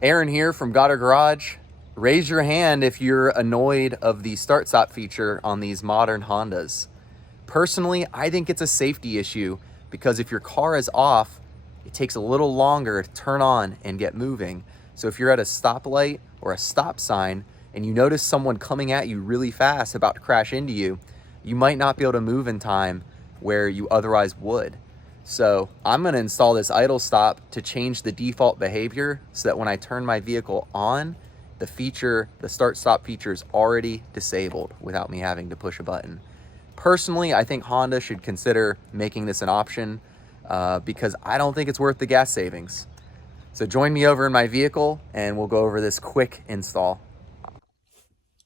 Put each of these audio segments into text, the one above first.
Aaron here from Got Our Garage. Raise your hand if you're annoyed of the start-stop feature on these modern Hondas. Personally, I think it's a safety issue because if your car is off, it takes a little longer to turn on and get moving. So if you're at a stoplight or a stop sign and you notice someone coming at you really fast about to crash into you, you might not be able to move in time where you otherwise would. So I'm gonna install this idle stop to change the default behavior so that when I turn my vehicle on, the start stop feature is already disabled without me having to push a button. Personally, I think Honda should consider making this an option because I don't think it's worth the gas savings. So join me over in my vehicle and we'll go over this quick install.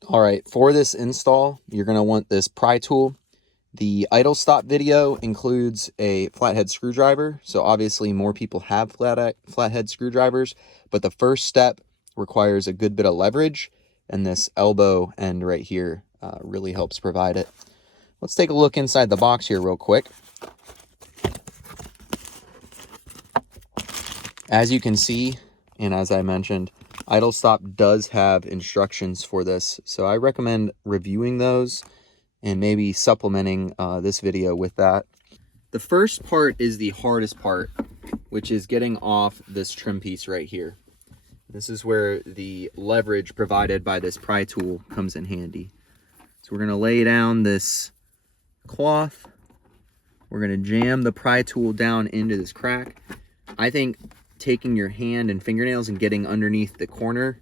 All right, for this install, you're gonna want this pry tool. The idle stop video includes a flathead screwdriver, so obviously more people have flathead screwdrivers, but the first step requires a good bit of leverage, and this elbow end right here really helps provide it. Let's take a look inside the box here real quick. As you can see, and as I mentioned, idle stop does have instructions for this, so I recommend reviewing those and maybe supplementing this video with that. The first part is the hardest part, which is getting off this trim piece right here. This is where the leverage provided by this pry tool comes in handy. So we're gonna lay down this cloth. We're gonna jam the pry tool down into this crack. I think taking your hand and fingernails and getting underneath the corner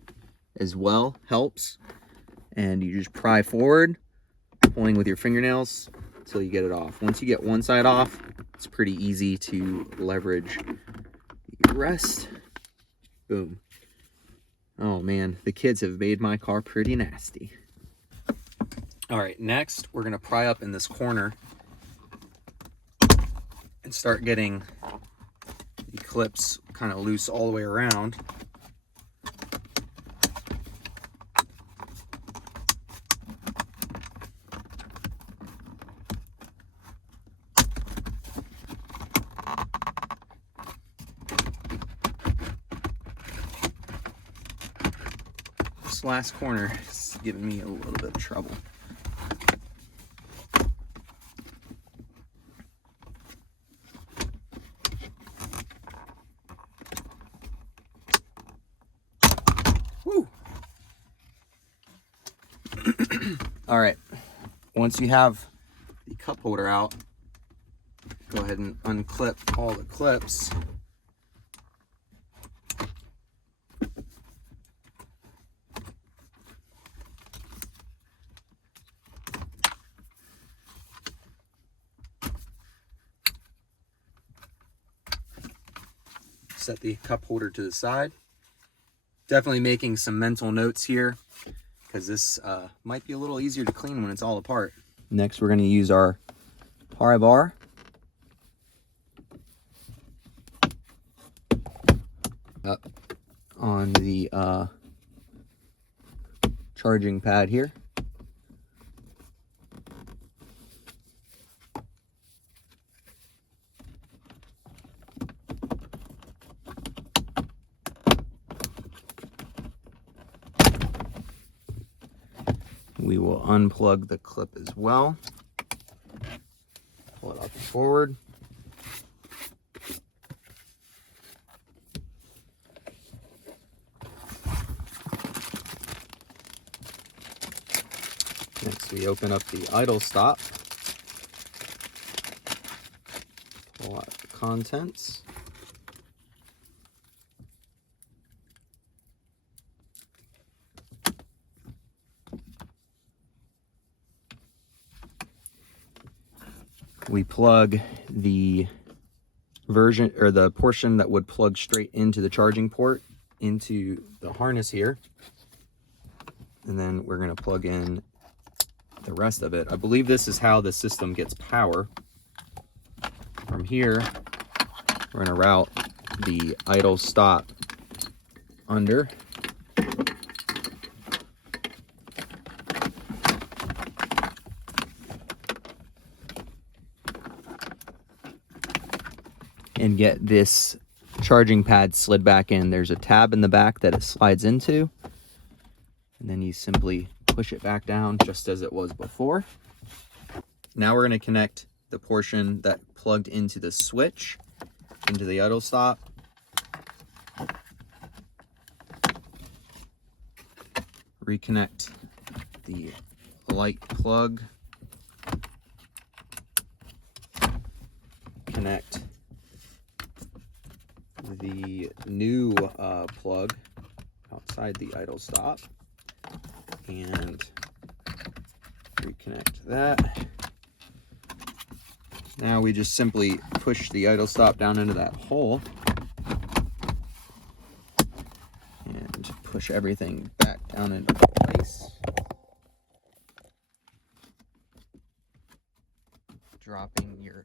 as well helps. And you just pry forward, pulling with your fingernails until you get it off. Once you get one side off, it's pretty easy to leverage the rest. Boom. Oh man, the kids have made my car pretty nasty. All right, next we're gonna pry up in this corner and start getting the clips kind of loose all the way around. This last corner is giving me a little bit of trouble. Woo. All right, once you have the cup holder out, go ahead and unclip all the clips. Set the cup holder to the side. Definitely making some mental notes here because this might be a little easier to clean when it's all apart. Next, we're going to use our pry bar. Up on the charging pad here. We will unplug the clip as well. Pull it up and forward. Next, we open up the idle stop. Pull out the contents. We plug the version or the portion that would plug straight into the charging port into the harness here. And then we're going to plug in the rest of it. I believe this is how the system gets power. From here, we're going to route the idle stop under. And get this charging pad slid back in. There's a tab in the back that it slides into, and then you simply push it back down just as it was before. Now we're going to connect the portion that plugged into the switch into the idle stop. Reconnect the light plug. Connect the new plug outside the idle stop and reconnect that. Now we just simply push the idle stop down into that hole and push everything back down into place. Dropping your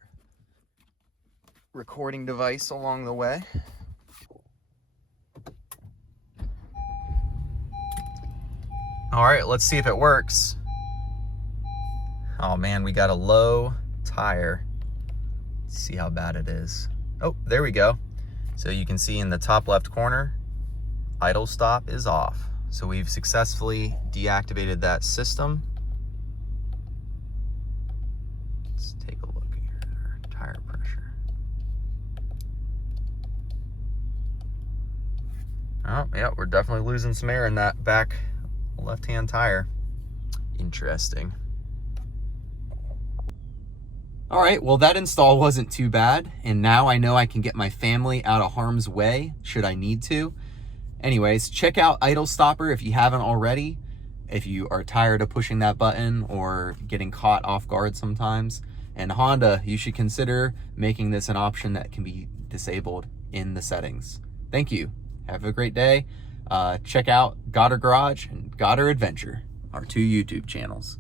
recording device along the way. All right, let's see if it works. Oh man, we got a low tire. Let's see how bad it is. Oh, there we go. So you can see in the top left corner, idle stop is off. So we've successfully deactivated that system. Let's take a look here at our tire pressure. Oh, yeah, we're definitely losing some air in that back left-hand tire. Interesting. All right, well, that install wasn't too bad, and now I know I can get my family out of harm's way should I need to. Anyways, check out Idlestopper if you haven't already, if you are tired of pushing that button or getting caught off guard sometimes. And Honda, you should consider making this an option that can be disabled in the settings. Thank you. Have a great day. Check out Goddard Garage and Goddard Adventure, our 2 YouTube channels.